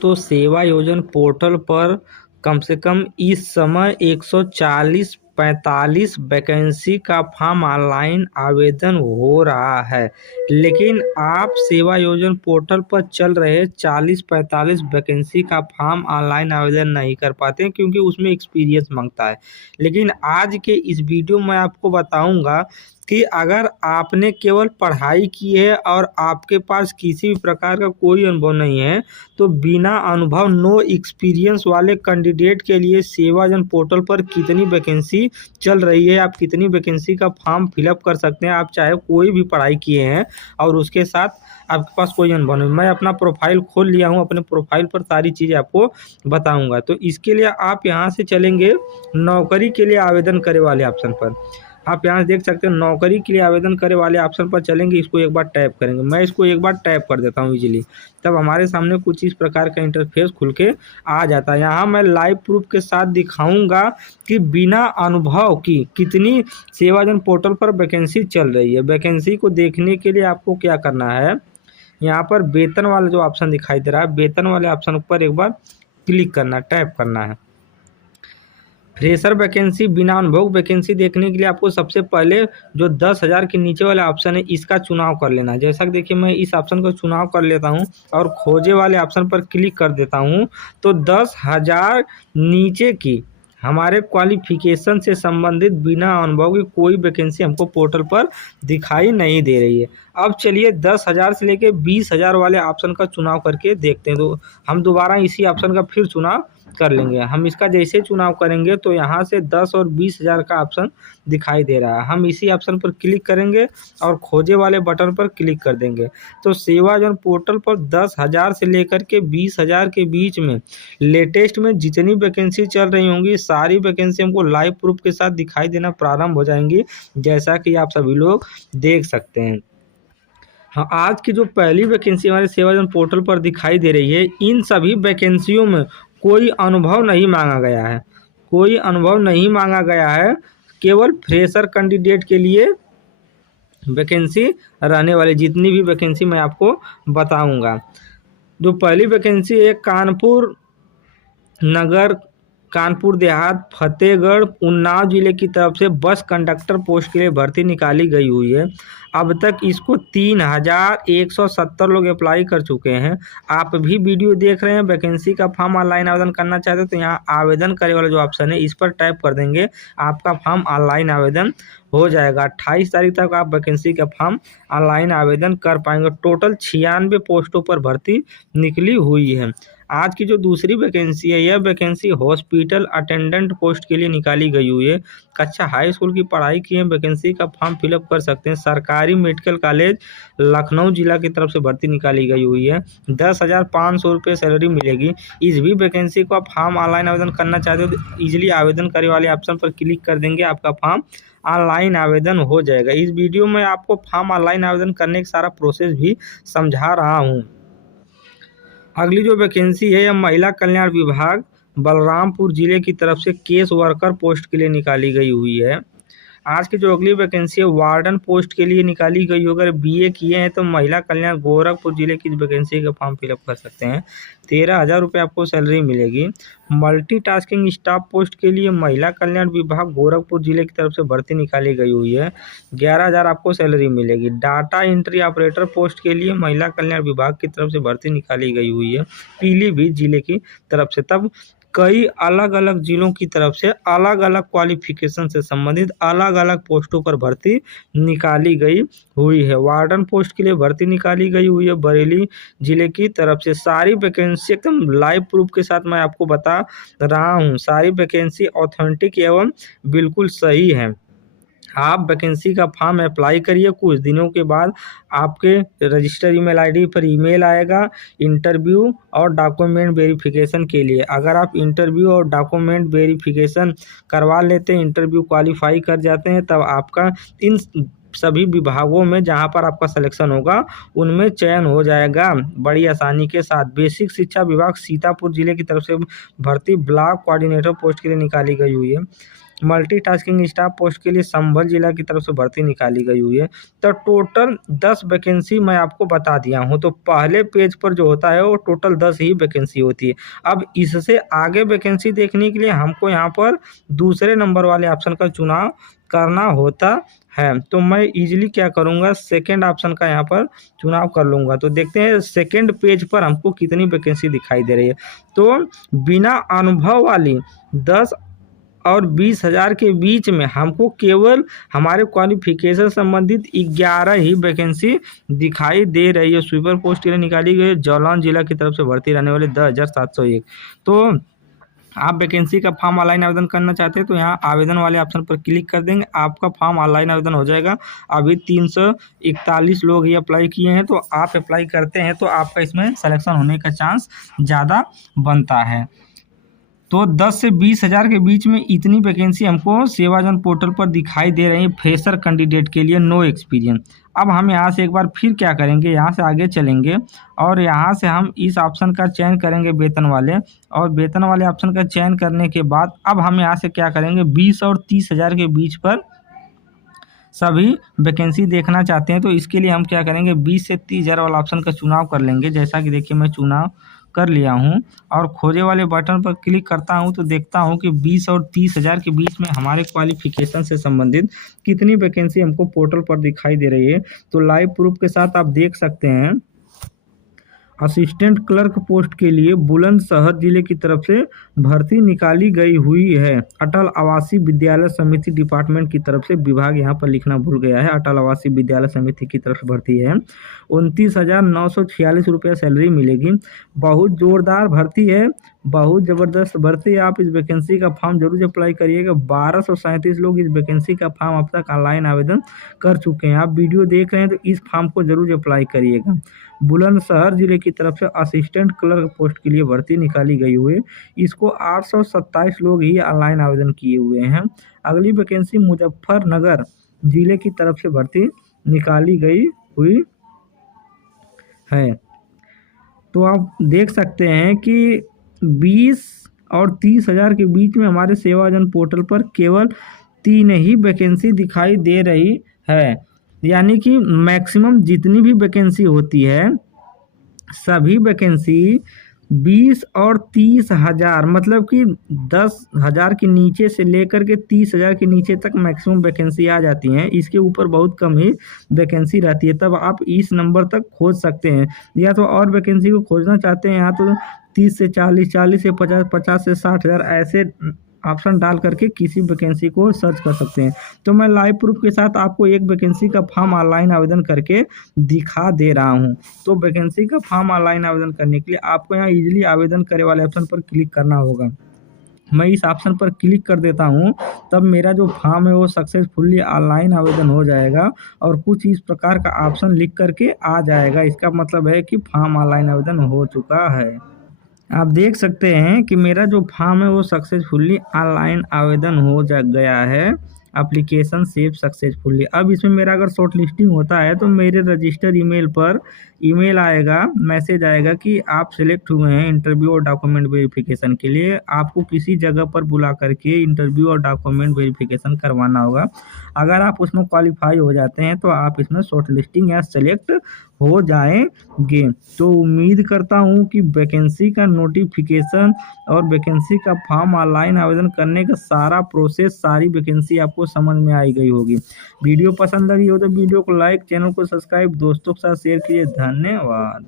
तो सेवा योजन पोर्टल पर कम से कम इस समय 140-45 वैकेंसी का फॉर्म ऑनलाइन आवेदन हो रहा है। लेकिन आप सेवा योजन पोर्टल पर चल रहे 40-45 वैकेंसी का फॉर्म ऑनलाइन आवेदन नहीं कर पाते क्योंकि उसमें एक्सपीरियंस मांगता है। लेकिन आज के इस वीडियो में आपको बताऊंगा कि अगर आपने केवल पढ़ाई की है और आपके पास किसी भी प्रकार का कोई अनुभव नहीं है, तो बिना अनुभव नो एक्सपीरियंस वाले कैंडिडेट के लिए सेवाजन पोर्टल पर कितनी वैकेंसी चल रही है, आप कितनी वैकेंसी का फॉर्म फिलअप कर सकते हैं। आप चाहे कोई भी पढ़ाई किए हैं और उसके साथ आपके पास कोई अनुभव नहीं। मैं अपना प्रोफाइल खोल लिया हूं, अपने प्रोफाइल पर सारी चीज़ें आपको बताऊंगा। तो इसके लिए आप यहां से चलेंगे नौकरी के लिए आवेदन करे वाले ऑप्शन पर। आप यहाँ देख सकते हैं नौकरी के लिए आवेदन करे वाले ऑप्शन पर चलेंगे, इसको एक बार टैप करेंगे। मैं इसको एक बार टैप कर देता हूँ इजीली, तब हमारे सामने कुछ इस प्रकार का इंटरफेस खुल के आ जाता है। यहाँ मैं लाइव प्रूफ के साथ दिखाऊंगा कि बिना अनुभव की कितनी सेवाजन पोर्टल पर वैकेंसी चल रही है। वैकेंसी को देखने के लिए आपको क्या करना है, यहाँ पर वेतन वाला जो ऑप्शन दिखाई दे रहा है, वेतन वाले ऑप्शन पर एक बार क्लिक करना, टैप करना है। फ्रेशर वैकेंसी, बिना अनुभव वैकेंसी देखने के लिए आपको सबसे पहले जो 10,000 के नीचे वाला ऑप्शन है इसका चुनाव कर लेना है। जैसा कि देखिए मैं इस ऑप्शन का चुनाव कर लेता हूं और खोजे वाले ऑप्शन पर क्लिक कर देता हूं, तो 10,000 नीचे की हमारे क्वालिफिकेशन से संबंधित बिना अनुभव की कोई वैकेंसी हमको पोर्टल पर दिखाई नहीं दे रही है। अब चलिए 10,000 से लेके 20,000 वाले ऑप्शन का चुनाव करके देखते हैं। तो हम दोबारा इसी ऑप्शन का फिर चुनाव कर लेंगे। हम इसका जैसे चुनाव करेंगे तो यहाँ से 10 और 20,000 का ऑप्शन दिखाई दे रहा है। हम इसी ऑप्शन पर क्लिक करेंगे और खोजे वाले बटन पर क्लिक कर देंगे। तो सेवाजन पोर्टल पर 10,000 से लेकर के 20,000 के बीच में लेटेस्ट में जितनी वैकेंसी चल रही होंगी सारी वैकेंसी हमको लाइव प्रूफ के साथ दिखाई देना प्रारंभ हो जाएंगी, जैसा कि आप सभी लोग देख सकते हैं। हाँ, आज की जो पहली वैकेंसी हमारे सेवाजन पोर्टल पर दिखाई दे रही है, इन सभी वैकेंसियों में कोई अनुभव नहीं मांगा गया है, कोई अनुभव नहीं मांगा गया है। केवल फ्रेशर कैंडिडेट के लिए वैकेंसी रहने वाली जितनी भी वैकेंसी मैं आपको बताऊंगा। जो पहली वैकेंसी है कानपुर नगर, कानपुर देहात, फतेहगढ़, उन्नाव जिले की तरफ से बस कंडक्टर पोस्ट के लिए भर्ती निकाली गई हुई है। अब तक इसको 3,170 लोग अप्लाई कर चुके हैं। आप भी वीडियो देख रहे हैं, वैकेंसी का फॉर्म ऑनलाइन आवेदन करना चाहते हैं तो यहाँ आवेदन करे वाला जो ऑप्शन है इस पर टैप कर देंगे, आपका फॉर्म ऑनलाइन आवेदन हो जाएगा। 28 तारीख तक आप वैकेंसी का फॉर्म ऑनलाइन आवेदन कर पाएंगे। टोटल 96 पोस्टों पर भर्ती निकली हुई है। आज की जो दूसरी वैकेंसी है, यह वैकेंसी हॉस्पिटल अटेंडेंट पोस्ट के लिए निकाली गई हुई है। कक्षा हाई स्कूल की पढ़ाई की है, वैकेंसी का फॉर्म फिलअप कर सकते हैं। सरकारी मेडिकल कॉलेज लखनऊ जिला की तरफ से भर्ती निकाली गई हुई है। 10,500 रुपये सैलरी मिलेगी। इस भी वैकेंसी को आप फॉर्म ऑनलाइन आवेदन करना चाहते हो तो ईजिली आवेदन करे वाले ऑप्शन पर क्लिक कर देंगे, आपका फॉर्म ऑनलाइन आवेदन हो जाएगा। इस वीडियो में आपको फॉर्म ऑनलाइन आवेदन करने का सारा प्रोसेस भी समझा रहा हूँ। अगली जो वैकेंसी है यह महिला कल्याण विभाग बलरामपुर जिले की तरफ से केस वर्कर पोस्ट के लिए निकाली गई हुई है। आज की जो अगली वैकेंसी है वार्डन पोस्ट के लिए निकाली गई है। अगर बीए किए हैं तो महिला कल्याण गोरखपुर जिले की वैकेंसी का फॉर्म फिलअप कर सकते हैं। 13,000 रुपये आपको सैलरी मिलेगी। मल्टीटास्किंग स्टाफ पोस्ट के लिए महिला कल्याण विभाग गोरखपुर जिले की तरफ से भर्ती निकाली गई हुई है। 11,000 आपको सैलरी मिलेगी। डाटा एंट्री ऑपरेटर पोस्ट के लिए महिला कल्याण विभाग की तरफ से भर्ती निकाली गई हुई है पीलीभीत जिले की तरफ से। तब कई अलग अलग जिलों की तरफ से अलग अलग क्वालिफिकेशन से संबंधित अलग अलग पोस्टों पर भर्ती निकाली गई हुई है। वार्डन पोस्ट के लिए भर्ती निकाली गई हुई है बरेली जिले की तरफ से। सारी वैकेंसी एकदम लाइव प्रूफ के साथ मैं आपको बता रहा हूँ। सारी वैकेंसी ऑथेंटिक एवं बिल्कुल सही है। आप वैकेंसी का फॉर्म अप्लाई करिए, कुछ दिनों के बाद आपके रजिस्टर ईमेल आईडी पर ईमेल आएगा इंटरव्यू और डॉक्यूमेंट वेरिफिकेशन के लिए। अगर आप इंटरव्यू और डॉक्यूमेंट वेरिफिकेशन करवा लेते हैं, इंटरव्यू क्वालिफाई कर जाते हैं, तब आपका इन सभी विभागों में जहां पर आपका सिलेक्शन होगा उनमें चयन हो जाएगा बड़ी आसानी के साथ। बेसिक शिक्षा विभाग सीतापुर जिले की तरफ से भर्ती ब्लॉक कोऑर्डिनेटर पोस्ट के लिए निकाली गई हुई है। मल्टीटास्किंग स्टाफ पोस्ट के लिए संभल जिला की तरफ से भर्ती निकाली गई हुई है। तो टोटल 10 वैकेंसी मैं आपको बता दिया हूँ। तो पहले पेज पर जो होता है वो टोटल 10 ही वैकेंसी होती है। अब इससे आगे वैकेंसी देखने के लिए हमको यहाँ पर दूसरे नंबर वाले ऑप्शन का चुनाव करना होता है। तो मैं इजीली क्या करूँगा, सेकंड ऑप्शन का यहाँ पर चुनाव कर लूँगा। तो देखते हैं सेकंड पेज पर हमको कितनी वैकेंसी दिखाई दे रही है। तो बिना अनुभव वाली 10 और 20,000 के बीच में हमको केवल हमारे क्वालिफिकेशन संबंधित 11 ही वैकेंसी दिखाई दे रही है। स्वीपर पोस्ट के लिए निकाली गई जालौन जिला की तरफ से भर्ती रहने वाले 10,701। तो आप वैकेंसी का फॉर्म ऑनलाइन आवेदन करना चाहते हैं तो यहाँ आवेदन वाले ऑप्शन पर क्लिक कर देंगे, आपका फॉर्म ऑनलाइन आवेदन हो जाएगा। अभी 341 लोग ही अप्लाई किए हैं, तो आप अप्लाई करते हैं तो आपका इसमें सिलेक्शन होने का चांस ज़्यादा बनता है। तो 10 से 20,000 के बीच में इतनी वैकेंसी हमको सेवाजन पोर्टल पर दिखाई दे रही है फ्रेशर कैंडिडेट के लिए, नो एक्सपीरियंस। अब हम यहाँ से एक बार फिर क्या करेंगे, यहाँ से आगे चलेंगे और यहाँ से हम इस ऑप्शन का चयन करेंगे वेतन वाले, और वेतन वाले ऑप्शन का चयन करने के बाद अब हम यहाँ से क्या करेंगे, 20 और 30,000 के बीच पर सभी वैकेंसी देखना चाहते हैं। तो इसके लिए हम क्या करेंगे, 20 से 30,000 वाला ऑप्शन का चुनाव कर लेंगे। जैसा कि देखिए मैं चुनाव कर लिया हूं और खोजे वाले बटन पर क्लिक करता हूं तो देखता हूं कि 20 और 30,000 के बीच में हमारे क्वालिफिकेशन से संबंधित कितनी वैकेंसी हमको पोर्टल पर दिखाई दे रही है। तो लाइव प्रूफ के साथ आप देख सकते हैं, असिस्टेंट क्लर्क पोस्ट के लिए बुलंदशहर जिले की तरफ से भर्ती निकाली गई हुई है। अटल आवासीय विद्यालय समिति डिपार्टमेंट की तरफ से, विभाग यहाँ पर लिखना भूल गया है, अटल आवासीय विद्यालय समिति की तरफ से भर्ती है। 29,946 रुपया सैलरी मिलेगी। बहुत जोरदार भर्ती है, बहुत ज़बरदस्त भर्ती है। आप इस वैकेंसी का फॉर्म जरूर अप्लाई करिएगा। 1237 लोग इस वैकेंसी का फॉर्म अब तक ऑनलाइन आवेदन कर चुके हैं। आप वीडियो देख रहे हैं तो इस फॉर्म को जरूर अप्लाई करिएगा। बुलंदशहर जिले की तरफ से असिस्टेंट क्लर्क पोस्ट के लिए भर्ती निकाली गई हुई है। इसको 827 लोग ही ऑनलाइन आवेदन किए हुए हैं। अगली वैकेंसी मुजफ्फरनगर जिले की तरफ से भर्ती निकाली गई हुई है। तो आप देख सकते हैं कि 20 और 30,000 के बीच में हमारे सेवाजन पोर्टल पर केवल 3 ही वैकेंसी दिखाई दे रही है। यानी कि मैक्सिमम जितनी भी वैकेंसी होती है सभी वैकेंसी 20 और 30,000, मतलब कि 10,000 के नीचे से लेकर के 30,000 के नीचे तक मैक्सिमम वैकेंसी आ जाती हैं। इसके ऊपर बहुत कम ही वैकेंसी रहती है। तब आप इस नंबर तक खोज सकते हैं, या तो और वैकेंसी को खोजना चाहते हैं यहाँ तो 30 से 40, 40 से 50, 50 से 60,000 ऐसे ऑप्शन डाल करके किसी वैकेंसी को सर्च कर सकते हैं। तो मैं लाइव प्रूफ के साथ आपको एक वैकेंसी का फॉर्म ऑनलाइन आवेदन करके दिखा दे रहा हूं। तो वैकेंसी का फॉर्म ऑनलाइन आवेदन करने के लिए आपको यहाँ इजीली आवेदन करे वाले ऑप्शन पर क्लिक करना होगा। मैं इस ऑप्शन पर क्लिक कर देता हूं, तब मेरा जो फॉर्म है वो सक्सेसफुली ऑनलाइन आवेदन हो जाएगा और कुछ इस प्रकार का ऑप्शन लिख करके आ जाएगा। इसका मतलब है कि फॉर्म ऑनलाइन आवेदन हो चुका है। आप देख सकते हैं कि मेरा जो फॉर्म है वो सक्सेसफुली ऑनलाइन आवेदन हो गया है। Application save successfully. अब इसमें मेरा अगर शॉर्ट लिस्टिंग होता है तो मेरे रजिस्टर ईमेल पर ईमेल आएगा, मैसेज आएगा कि आप सिलेक्ट हुए हैं इंटरव्यू और डॉक्यूमेंट वेरिफिकेशन के लिए। आपको किसी जगह पर बुला करके इंटरव्यू और डॉक्यूमेंट वेरिफिकेशन करवाना होगा। अगर आप उसमें क्वालिफाई हो जाते हैं तो आप इसमें शॉर्ट लिस्टिंग या सेलेक्ट हो जाएंगे। तो उम्मीद करता हूं कि वैकेंसी का नोटिफिकेशन और वैकेंसी का फॉर्म ऑनलाइन आवेदन करने का सारा प्रोसेस, सारी वैकेंसी आपको समझ में आई गई होगी। वीडियो पसंद लगी हो तो वीडियो को लाइक, चैनल को सब्सक्राइब, दोस्तों के साथ शेयर कीजिए। धन्यवाद।